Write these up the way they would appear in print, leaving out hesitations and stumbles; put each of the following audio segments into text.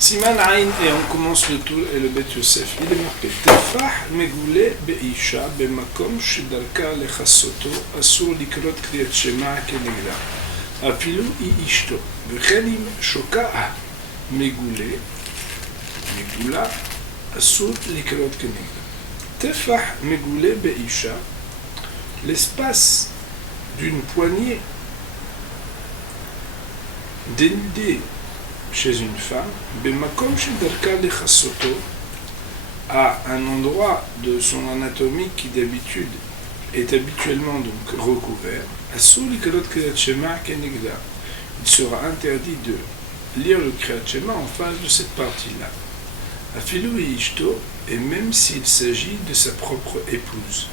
Siman Aïn, et on commence le tour et le Bet Yosef. Il est marqué Tefah Megoulé Be'isha Bemakom Shedarka Lechassoto Asur Likrot Kriyat Shema Kenegda Afilu I Ishto Vechenim Shoka'a Megoulé Megoula Asur Likrot Kenegda. Tefah Megoulé Be'isha, l'espace d'une poignée dénudée chez une femme, Bemakom Shedarka Lechassoto, à un endroit de son anatomie qui d'habitude est habituellement donc recouvert, Asur Likrot Kriyat Shema Kenegda, il sera interdit de lire le Kriyat Shema en face de cette partie-là. Afilu Ishto, et même s'il s'agit de sa propre épouse.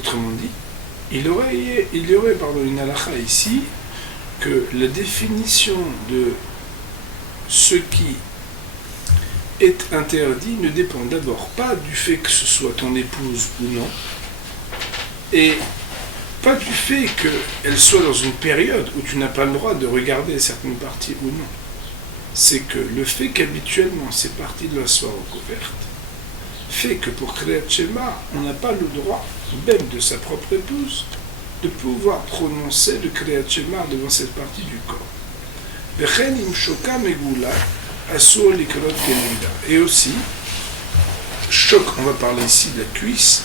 Autrement dit, il y aurait une halakha ici que la définition de ce qui est interdit ne dépend d'abord pas du fait que ce soit ton épouse ou non, et pas du fait qu'elle soit dans une période où tu n'as pas le droit de regarder certaines parties ou non. C'est que le fait qu'habituellement ces parties-là soient recouvertes fait que pour Kriyat Shema, on n'a pas le droit, même de sa propre épouse, de pouvoir prononcer le Kriyat Shema devant cette partie du corps. Et aussi, choc, on va parler ici de la cuisse,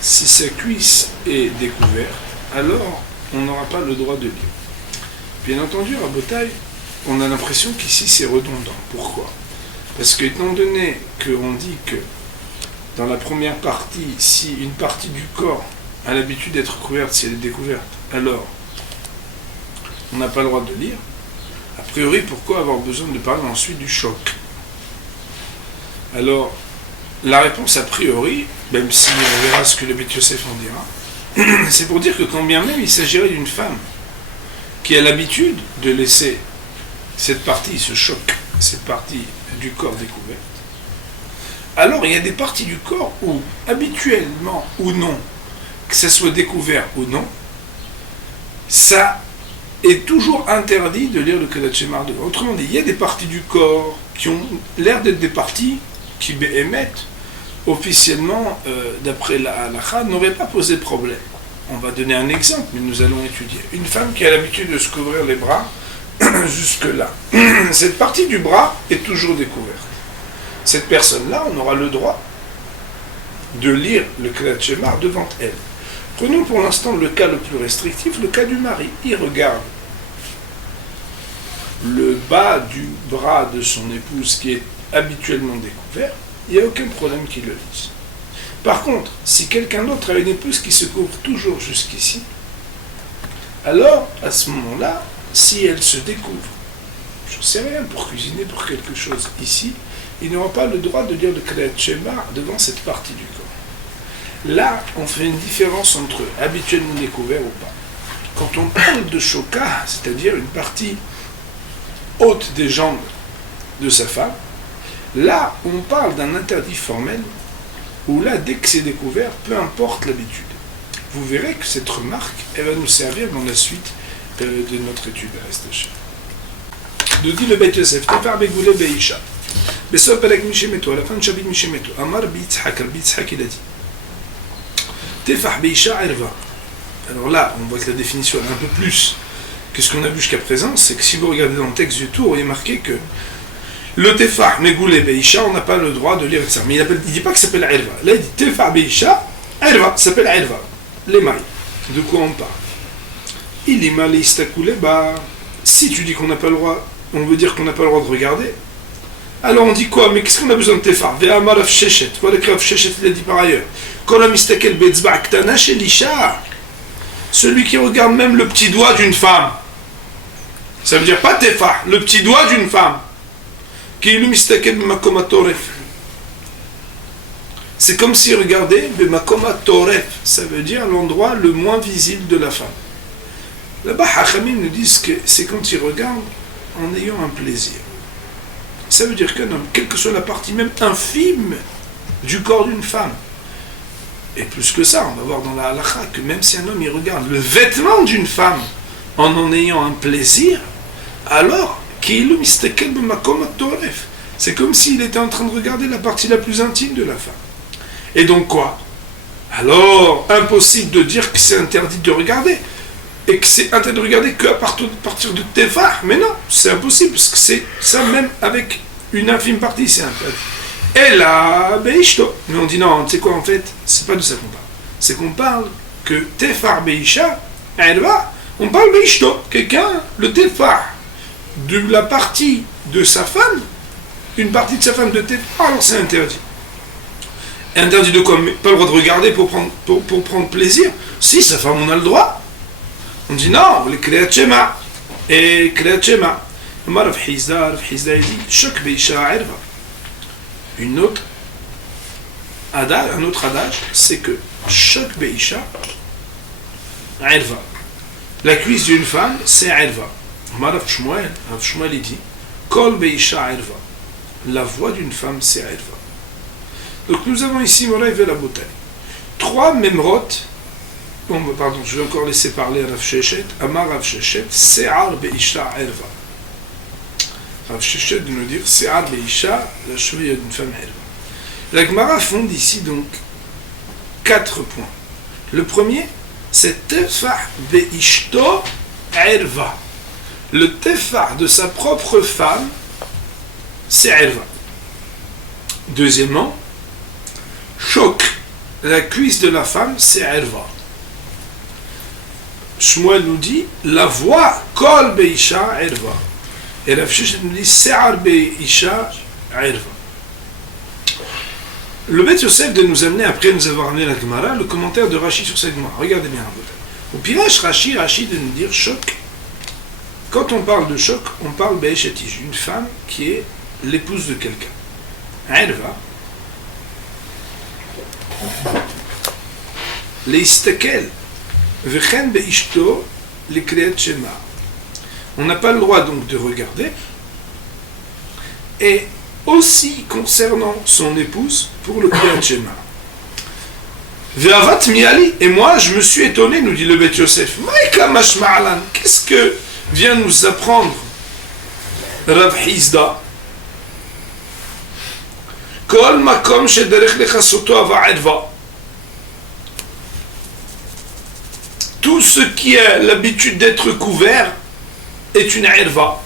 si sa cuisse est découverte, alors on n'aura pas le droit de lire. Bien entendu, à Botaï, on a l'impression qu'ici c'est redondant. Pourquoi ? Parce que étant donné qu'on dit que dans la première partie, si une partie du corps a l'habitude d'être couverte, si elle est découverte, alors on n'a pas le droit de lire. A priori, pourquoi avoir besoin de parler ensuite du choc ? Alors, la réponse a priori, même si on verra ce que le Bet Yosef en dira, c'est pour dire que quand bien même il s'agirait d'une femme qui a l'habitude de laisser cette partie, ce choc, cette partie du corps découverte, alors il y a des parties du corps où, habituellement ou non, que ça soit découvert ou non, ça est toujours interdit de lire le Kriyat Shema devant. Autrement dit, il y a des parties du corps qui ont l'air d'être des parties qui émettent officiellement, d'après la halakha, n'auraient pas posé problème. On va donner un exemple, mais nous allons étudier. Une femme qui a l'habitude de se couvrir les bras, jusque-là. Cette partie du bras est toujours découverte. Cette personne-là, on aura le droit de lire le Kriyat Shema devant elle. Prenons pour l'instant le cas le plus restrictif, le cas du mari. Il regarde le bas du bras de son épouse qui est habituellement découvert, il n'y a aucun problème qu'il le lise. Par contre, si quelqu'un d'autre a une épouse qui se couvre toujours jusqu'ici, alors, à ce moment-là, si elle se découvre, je ne sais rien, pour cuisiner, pour quelque chose ici, il n'aura pas le droit de lire le Kriyat Shema devant cette partie du corps. Là, on fait une différence entre habituellement découvert ou pas. Quand on parle de shoka, c'est-à-dire une partie haute des jambes de sa femme, là, on parle d'un interdit formel, où là, dès que c'est découvert, peu importe l'habitude. Vous verrez que cette remarque, elle va nous servir dans la suite de notre étude. Nous dit le Bet Yosef, Tefar Begoulé Be'isha. Bessof Pelek Mishemeto, à la fin de Shabbat Mishemeto, Amar Bitzhak, Bitzhak il a dit. Tefah Be'isha Erva. Alors là, on voit que la définition est un peu plus que ce qu'on a vu jusqu'à présent, c'est que si vous regardez dans le texte du tour, il est marqué que le Tefah Megoulé Be'isha, on n'a pas le droit de lire ça. Mais il ne dit pas que ça s'appelle Erva. Là, il dit Tefah Be'isha Erva, ça s'appelle Erva. Les mailles. De quoi on parle? Il est mal istakoulé, bah, si tu dis qu'on n'a pas le droit, on veut dire qu'on n'a pas le droit de regarder. Alors on dit quoi? Mais qu'est-ce qu'on a besoin de Tefah? Ve'amar af sheshet. Voilà que af sheshet, il a dit par ailleurs. Kolam istakel be'etzba ktana shel isha. Celui qui regarde même le petit doigt d'une femme. Ça veut dire pas Tefah, le petit doigt d'une femme. Ki mistakel b'makom hatoref. C'est comme s'il regardait b'makom hatoref. Ça veut dire l'endroit le moins visible de la femme. Là-bas, Hachamim nous disent que c'est quand il regarde en ayant un plaisir. Ça veut dire qu'un homme, quelle que soit la partie même infime du corps d'une femme, et plus que ça, on va voir dans la halakha que même si un homme il regarde le vêtement d'une femme en ayant un plaisir, alors C'est comme s'il était en train de regarder la partie la plus intime de la femme. Et donc quoi? Alors, impossible de dire que c'est interdit de regarder. Et que c'est interdit de regarder qu'à partir de Tefah. Mais non, c'est impossible, parce que c'est ça même avec une infime partie, c'est interdit. Et là, Beishto. Mais on dit non, tu sais quoi en fait? C'est pas de ça qu'on parle. C'est qu'on parle que Tefah Beisha, Erva, on parle Beishto. Quelqu'un, le Tefah de la partie de sa femme, une partie de sa femme de Tefah, alors c'est interdit. Interdit de quoi? Mais pas le droit de regarder pour prendre plaisir. Si, sa femme, on a le droit. On dit non, le Kriyat Shema. Et Kriyat Shema. Rav Hizda il dit Shok Beisha Erva. Un autre adage, c'est que Shok Beisha Erva. La cuisse d'une femme, c'est Erva. Rav Shmuel il dit Kol Beisha Erva. La voix d'une femme, c'est Erva. Donc nous avons ici Moraï et la bouteille. 3 memrot. Bon, pardon, je vais encore laisser parler Rav Sheshet. Amar Rav Sheshet, Se'ar Beisha Erva. Rav Sheshet de nous dire Se'ar Beisha, la cheville d'une femme Erva. La Gemara fonde ici donc 4 points. Le premier, c'est Tefah Beishto Erva. Le Tefah de sa propre femme, c'est Erva. Deuxièmement, Choc, la cuisse de la femme, c'est Erva. Shmuel nous dit, la voix, Kol Beisha Erva. Et Rav Sheshet nous dit, Se'ar Beisha Erva. Le Beth Yosef de nous amener, après nous avoir amené la Gemara, le commentaire de Rashi sur cette Gemara. Regardez bien. Au Pirash Rashi de nous dire, Choc. Quand on parle de Choc, on parle Be'eshetij, une femme qui est l'épouse de quelqu'un. Erva. Leistakel v'chen beishto l'kriyat shema. On n'a pas le droit donc de regarder. Et aussi concernant son épouse pour le kriyat shema. Ve'avat miali. Et moi je me suis étonné, nous dit le Beth Yosef. Maïka mashma'alan. Qu'est-ce que vient nous apprendre Rav Hizda? Kol makom shederech lechasoto ava erva. Tout ce qui a l'habitude d'être couvert est une erva.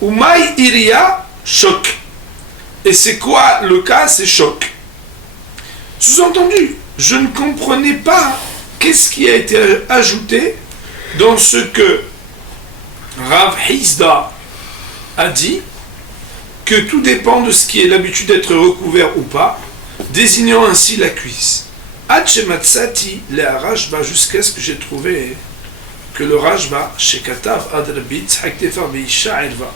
Umay iria choc. Et c'est quoi le cas? C'est choc. Sous-entendu, je ne comprenais pas qu'est-ce qui a été ajouté dans ce que Rav Hizda a dit, que tout dépend de ce qui est l'habitude d'être recouvert ou pas, désignant ainsi la cuisse. Hachematsati le Rashba, jusqu'à ce que j'ai trouvé que le Rashba, chez Katav Adrabit, Haktefar Beisha Erva,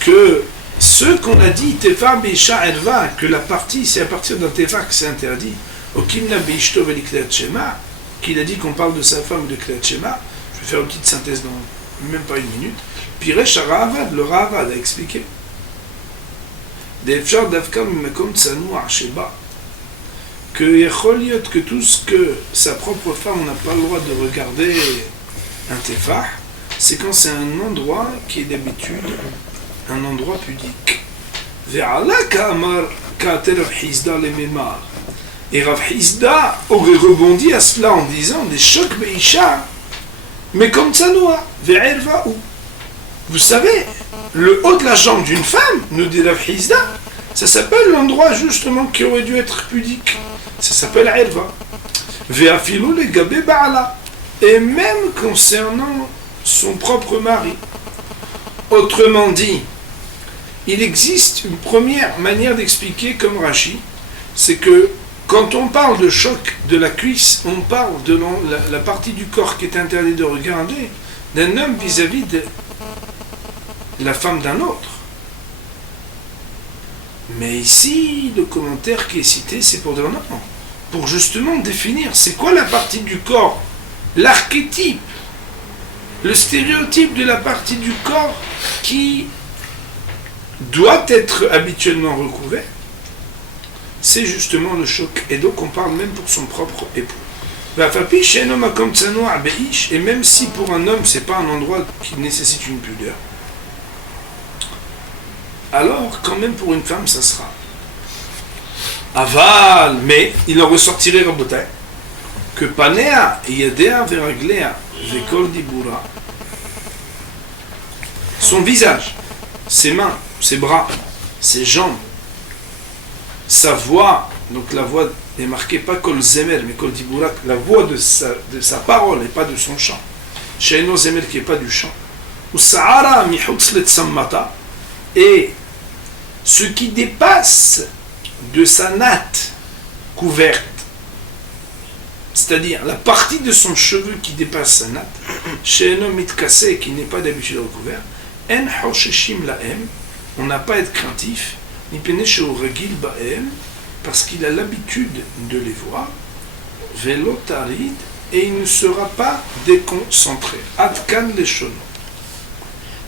que ce qu'on a dit, Tefar Beisha Erva, que la partie, c'est à partir d'un Tefar que c'est interdit, au Kimna Beishto Veliklat Shema, qu'il a dit qu'on parle de sa femme de Klat Shema, je vais faire une petite synthèse dans même pas une minute. Piresh Ravad, le Ravad a expliqué que Yecholiot, que tout ce que sa propre femme n'a pas le droit de regarder un tefah, c'est quand c'est un endroit qui est d'habitude un endroit pudique. Et Rav Hizda aurait rebondi à cela en disant des chocs beisha, mais comme Tsanoa, ve'erva ou. Vous savez, le haut de la jambe d'une femme, nous dit Rav Hizda, ça s'appelle l'endroit justement qui aurait dû être pudique. Ça s'appelle Erva. Ve'afilou le gabé ba'ala. Et même concernant son propre mari. Autrement dit, il existe une première manière d'expliquer comme Rashi, c'est que quand on parle de choc de la cuisse, on parle de la partie du corps qui est interdit de regarder d'un homme vis-à-vis de la femme d'un autre. Mais ici, le commentaire qui est cité, c'est pour dire non, pour justement définir c'est quoi la partie du corps, l'archétype, le stéréotype de la partie du corps qui doit être habituellement recouvert, c'est justement le choc. Et donc on parle même pour son propre époux. Et même si pour un homme, c'est pas un endroit qui nécessite une pudeur, alors quand même pour une femme, ça sera. Aval, mais il en ressortirait Rabotai, que Panea, Yadea, Veraglea, Vekol Dibura, son visage, ses mains, ses bras, ses jambes, sa voix, donc la voix est marquée pas Kol Zemer, mais Kol Dibura, la voix de sa parole et pas de son chant. Sheino Zemer qui n'est pas du chant. Ou Sahara Mihutz Letsammata, et ce qui dépasse de sa natte couverte, c'est-à-dire la partie de son cheveu qui dépasse sa natte, Sheino Mitkase qui n'est pas d'habitude recouvert, En Hosheshim Laem, on n'a pas à être craintif, ni Peneshe Regil Baem, parce qu'il a l'habitude de les voir, Velotarid, et il ne sera pas déconcentré. Adkan Leshono.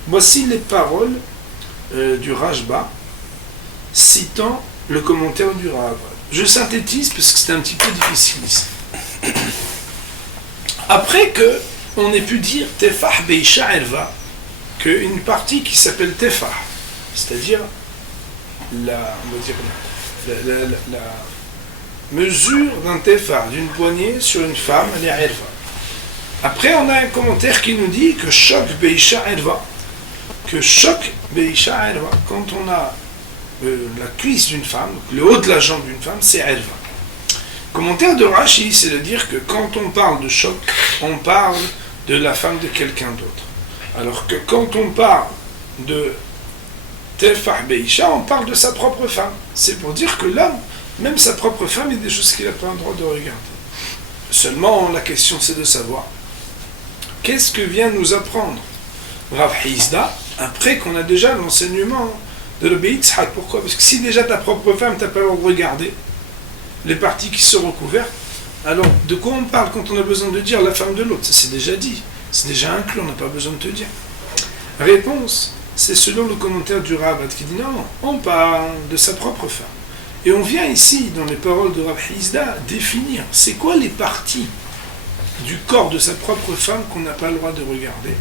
Voici les paroles du Rajba, citant le commentaire du Rav. Je synthétise parce que c'est un petit peu difficile ici. Après que on ait pu dire Tefah Beisha Erva, qu'une partie qui s'appelle Tefah, c'est-à-dire la mesure d'un Tefah, d'une poignée sur une femme, elle est Erva. Après, on a un commentaire qui nous dit que Shok Beisha Erva, que Shok Beisha Erva, quand on a la cuisse d'une femme, le haut de la jambe d'une femme, c'est Erva. Commentaire de Rashi, c'est de dire que quand on parle de choc, on parle de la femme de quelqu'un d'autre. Alors que quand on parle de Tefah Beisha, on parle de sa propre femme. C'est pour dire que l'homme, même sa propre femme, il y a des choses qu'il n'a pas le droit de regarder. Seulement, la question c'est de savoir qu'est-ce que vient nous apprendre Rav Hizda, après qu'on a déjà l'enseignement de Rabbi Yitzhak. Pourquoi? Parce que si déjà ta propre femme, tu n'as pas le droit de regarder les parties qui sont recouvertes, alors de quoi on parle quand on a besoin de dire la femme de l'autre? Ça c'est déjà dit, c'est déjà inclus, on n'a pas besoin de te dire. Réponse, c'est selon le commentaire du Rav qui dit non, on parle de sa propre femme. Et on vient ici, dans les paroles de Rav Hizda, définir c'est quoi les parties du corps de sa propre femme qu'on n'a pas le droit de regarder,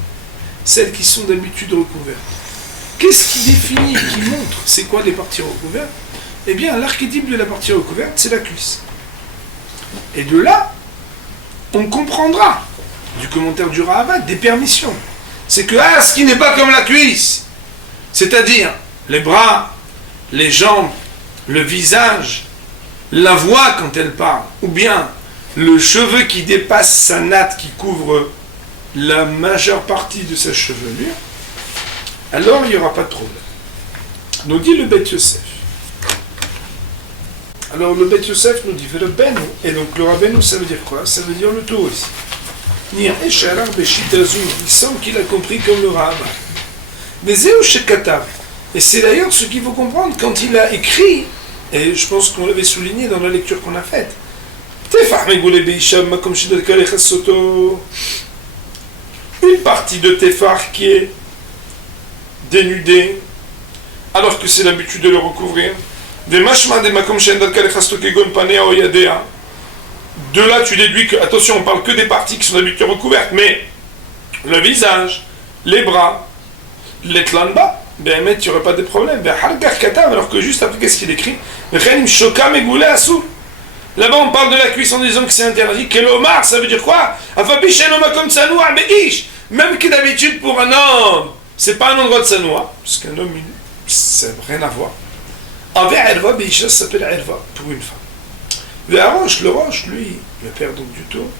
celles qui sont d'habitude recouvertes. Qu'est-ce qui définit, qui montre c'est quoi les parties recouvertes? Eh bien, l'archétype de la partie recouverte, c'est la cuisse. Et de là, on comprendra, du commentaire du Raavad, des permissions. C'est que, ce qui n'est pas comme la cuisse, c'est-à-dire les bras, les jambes, le visage, la voix quand elle parle, ou bien le cheveu qui dépasse sa natte, qui couvre la majeure partie de sa chevelure, alors il n'y aura pas de problème. Nous dit le Beth Yosef. Alors le Beth Yosef nous dit Rabbeinu, et donc le Rabbeinu ça veut dire quoi? Ça veut dire le taux aussi. Nir Esharar Beshitazu, il semble qu'il a compris comme le Rav. Mais Zéou Shekatav, et c'est d'ailleurs ce qu'il faut comprendre quand il a écrit, et je pense qu'on l'avait souligné dans la lecture qu'on a faite. Une partie de Tefar qui est dénudée, alors que c'est l'habitude de le recouvrir. De là, tu déduis que, attention, on parle que des parties qui sont d'habitude recouvertes, mais le visage, les bras, les tlanba, ben, il n'y aurait pas de problème. Alors que juste après, qu'est-ce qu'il écrit? Là-bas, on parle de la cuisse en disant que c'est interdit. Kelomar, ça veut dire quoi? Même que d'habitude, pour un homme, c'est pas un endroit de sanoua, parce qu'un homme, ça n'a rien à voir. Avec Erva, Beisha s'appelle Erva, pour une femme. Le Roche, lui, le père donc du taux,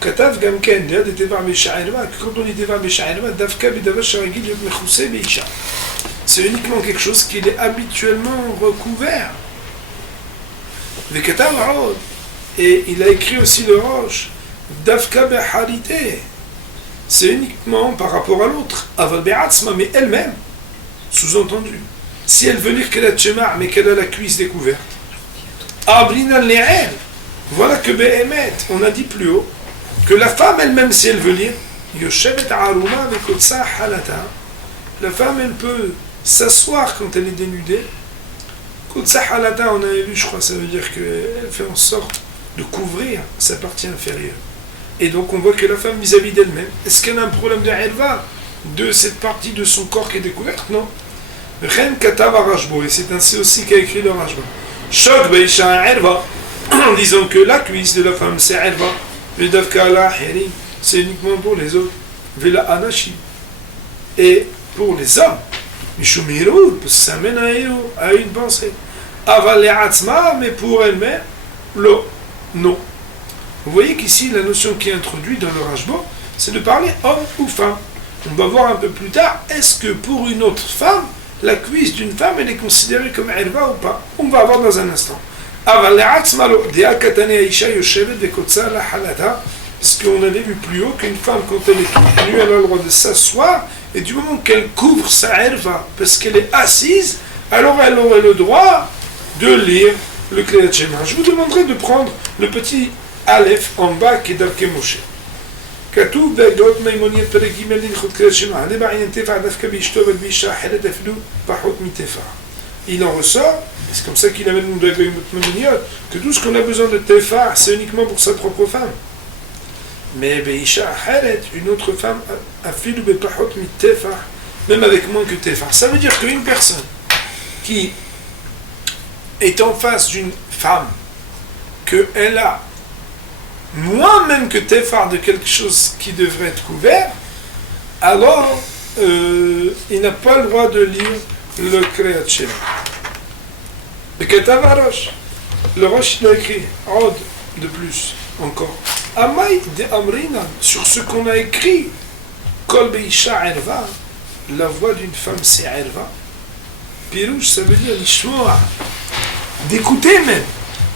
Katav Gamken, quand on dit Devar Beisha Erva, Davka Bidava Sharagil Yod Mechuse Beisha. C'est uniquement quelque chose qui est habituellement recouvert. Le Katav Harod, et il a écrit aussi le Roche, Davka Beharite. C'est uniquement par rapport à l'autre, Aval Be'atzma, mais elle-même, sous-entendu. Si elle veut lire qu'elle a tchema, mais qu'elle a la cuisse découverte. Abrina le'el. Voilà que Behemet, on a dit plus haut, que la femme elle-même, si elle veut lire, Yoshevet Aruma avec Otsa Halata. La femme, elle peut s'asseoir quand elle est dénudée. Otsa Halata, on avait vu, je crois, ça veut dire qu'elle fait en sorte de couvrir sa partie inférieure. Et donc on voit que la femme vis-à-vis d'elle-même, est-ce qu'elle a un problème de irva, de cette partie de son corps qui est découverte? Non. Ren katava rajbo, et c'est ainsi aussi qu'a écrit le rajbo. Shok beisha irva, en disant que la cuisse de la femme c'est irva, vedavka la heri, c'est uniquement pour les autres, vela anashi, et pour les hommes, mishumiru, parce que ça mène à une pensée. Aval le'atzma, mais pour elle-même, lo, non. Vous voyez qu'ici, la notion qui est introduite dans le Rajbo, c'est de parler homme ou femme. On va voir un peu plus tard, est-ce que pour une autre femme, la cuisse d'une femme, elle est considérée comme irva ou pas? On va voir dans un instant. Parce qu'on avait vu plus haut qu'une femme, quand elle est toute nue, elle a le droit de s'asseoir, et du moment qu'elle couvre sa irva, parce qu'elle est assise, alors elle aurait le droit de lire le Kriyat Shema. Je vous demanderai de prendre le petit Aleph en bas qui est Darkei Moshe. כתוב בהגאות מימוניות פרק ג' להלכות קריאת שמע, בעניין תפח דווקא באשתו אבל באישה אחרת אפילו פחות מתפח. Il en ressort, c'est comme ça qu'il amène dans בהגאות מימוניות, que tout ce qu'on a besoin de tefah, c'est uniquement pour sa propre femme. Mais באישה אחרת, une autre femme, אפילו בפחות מתפח, même avec moins que tefah. Ça veut dire qu'une personne qui est en face d'une femme, qu'elle a moins même que tefar de quelque chose qui devrait être couvert, alors il n'a pas le droit de lire le Kriyat Shema. Le Katav Rosh, le Rosh il a écrit Od de plus encore. Amay de Amrina, sur ce qu'on a écrit, Kol Beisha Erva, la voix d'une femme c'est Erva. Pirouche, ça veut dire l'ishmoa, d'écouter même.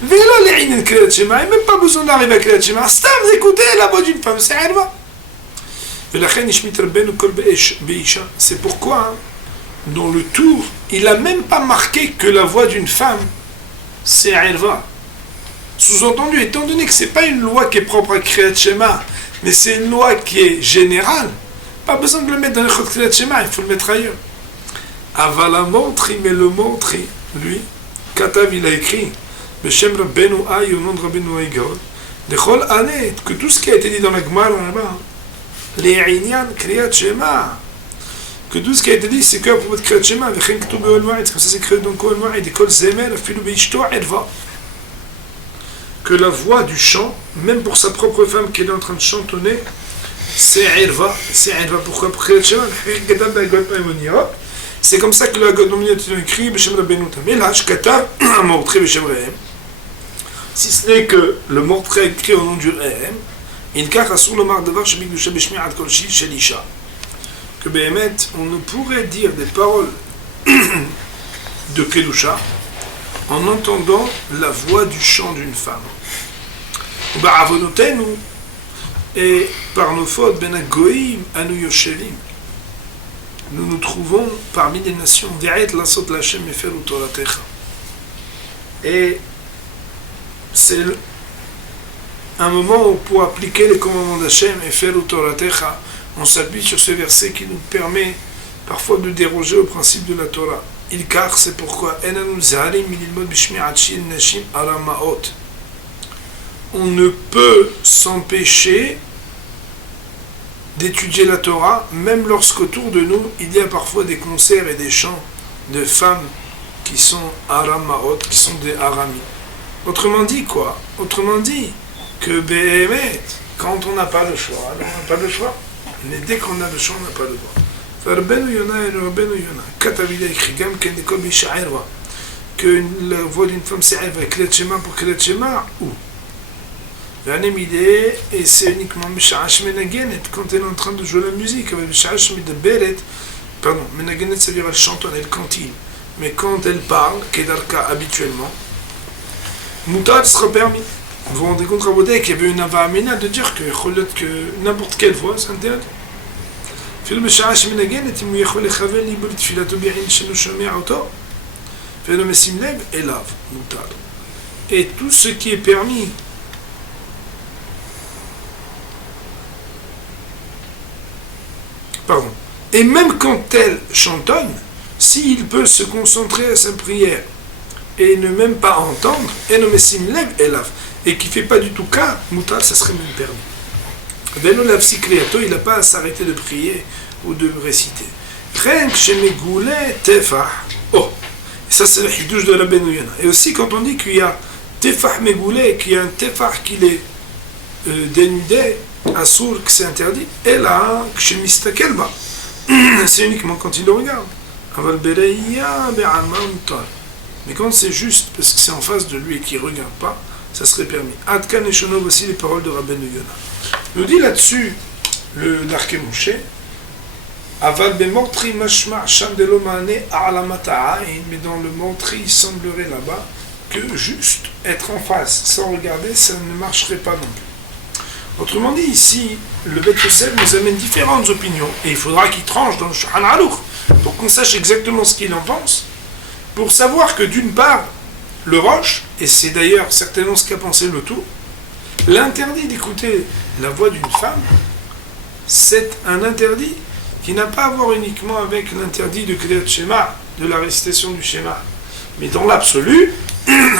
ולא לעניין קריאת שמע, même pas besoin d'arriver à קריאת שמע, סתם d'écouter la voix d'une femme, c'est ערווה. ולכן השמיט רבנו כל באישה. C'est pourquoi, dans le tour, il n'a même pas marqué que la voix d'une femme, c'est ערווה. Sous-entendu, étant donné que ce n'est pas une loi qui est propre à קריאת שמע, mais c'est une loi qui est générale, pas besoin de le mettre dans le קריאת שמע, il faut le mettre ailleurs. אבל המונטרי, mais le montri, lui, כתב, il a écrit, Beshem Rabbeinu Ay, au nom de Rabbeinu Ay Gaon, de Chol Anet, que tout ce qui a été dit dans la Gemara là-bas, les Inyan Kriyat Shema, que tout ce qui a été dit, c'est que pour votre Kriyat Shema, Vechen Ketub Be'ol Ma'id, comme ça c'est écrit dans Kol Ma'id, et Kol Zemer, Afilu Be'ishto Erva, que la voix du chant, même pour sa propre femme qui est en train de chantonner, c'est Erva. C'est Erva. Pourquoi? Pour Kriyat Shema, c'est comme ça que le Godnomiot est écrit, Beshem Rabbeinu Tam. Et là, je kata un mortrait Beshem Rehem. Si ce n'est que le mortrait écrit au nom du Rehem, il kach asur lomar davar shebikdusha beshmi'at kol shil shel isha. Que Behemet, on ne pourrait dire des paroles de Kedusha en entendant la voix du chant d'une femme. Ba'avonotenu, et par nos fautes, ben agoïm anu yoshevim. Nous nous trouvons parmi les nations. Et c'est un moment où pour appliquer les commandements d'Hachem et faire Toratecha, on s'appuie sur ce verset qui nous permet parfois de déroger au principe de la Torah. Il car c'est pourquoi on ne peut s'empêcher d'étudier la Torah, même lorsqu'autour de nous, il y a parfois des concerts et des chants de femmes qui sont aramaot, qui sont des aramis. Autrement dit quoi? Autrement dit que Béhémet, quand on n'a pas le choix, alors on n'a pas le choix, mais dès qu'on a le choix, on n'a pas le droit. Rabbeinu Yonah et Rabbeinu Yonah, Katavida écrit Gam Ken Dekol Bisha Erva, que la voix d'une femme c'est Erva, Kriyat Shema pour Kriyat Shema, ou et c'est uniquement quand elle est en train de jouer la musique. Pardon, Menagenet, ça veut dire elle chantonne, elle cantine. Mais quand elle parle, Kedarka habituellement, Moutad sera permis. Vous vous rendez compte, Rabodé, qu'il y avait une avamina de dire que n'importe quelle voix, c'est interdit. Et tout ce qui est permis, pardon. Et même quand elle chantonne, s'il peut se concentrer à sa prière et ne même pas entendre, et qui ne fait pas du tout cas, Moutar, ça serait même permis. Velo l'afsi kriyato, il n'a pas à s'arrêter de prier ou de réciter. Rien que chez Megoulé, Tefah. Oh, et ça c'est le hidouche de Rabbeinu Yonah. Et aussi quand on dit qu'il y a Tefah Megoulé, qu'il y a un Tefah qui est dénudé, Assour, que c'est interdit, et là, chez Mistakelba, c'est uniquement quand il le regarde. Aval Bereya Be'alma Moutar. Mais quand c'est juste parce que c'est en face de lui et qu'il ne regarde pas, ça serait permis. Adkan et Shonov aussi les paroles de Rabbeinu Yonah. Nous dit là-dessus le Darke Moshe, Aval Bemortri Mashma Sham de l'Omane A'lamata'ain, mais dans le Mortri, il semblerait là-bas que juste être en face sans regarder, ça ne marcherait pas non plus. Autrement dit, ici, le Beth Yosef nous amène différentes opinions, et il faudra qu'il tranche dans le Shulchan Aruch pour qu'on sache exactement ce qu'il en pense, pour savoir que d'une part, le Roche, et c'est d'ailleurs certainement ce qu'a pensé le tout, l'interdit d'écouter la voix d'une femme, c'est un interdit qui n'a pas à voir uniquement avec l'interdit de Kriyat Shema, de la récitation du Shema. Mais dans l'absolu,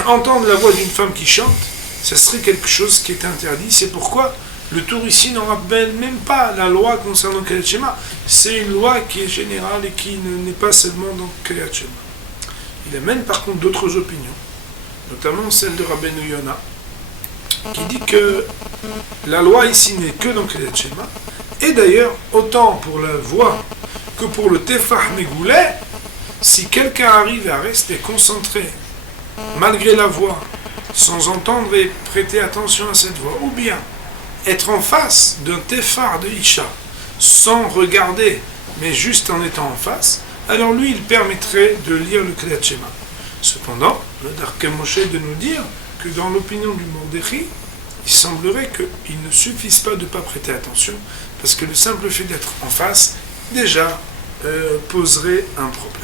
entendre la voix d'une femme qui chante, ça serait quelque chose qui est interdit. C'est pourquoi le tour ici n'en rappelle même pas la loi concernant Kriyat Shema. C'est une loi qui est générale et qui n'est pas seulement dans Kriyat Shema. Il amène par contre d'autres opinions, notamment celle de Rabbeinu Yonah, qui dit que la loi ici n'est que dans Kriyat Shema, et d'ailleurs, autant pour la voix que pour le Tefah Megoulé, si quelqu'un arrive à rester concentré, malgré la voix, sans entendre et prêter attention à cette voix, ou bien être en face d'un Tefah de Isha, sans regarder, mais juste en étant en face, alors lui, il permettrait de lire le Kriyat Shema. Cependant, le Darke Moshe de nous dire que dans l'opinion du Mordechai, il semblerait qu'il ne suffise pas de ne pas prêter attention, parce que le simple fait d'être en face, déjà, poserait un problème.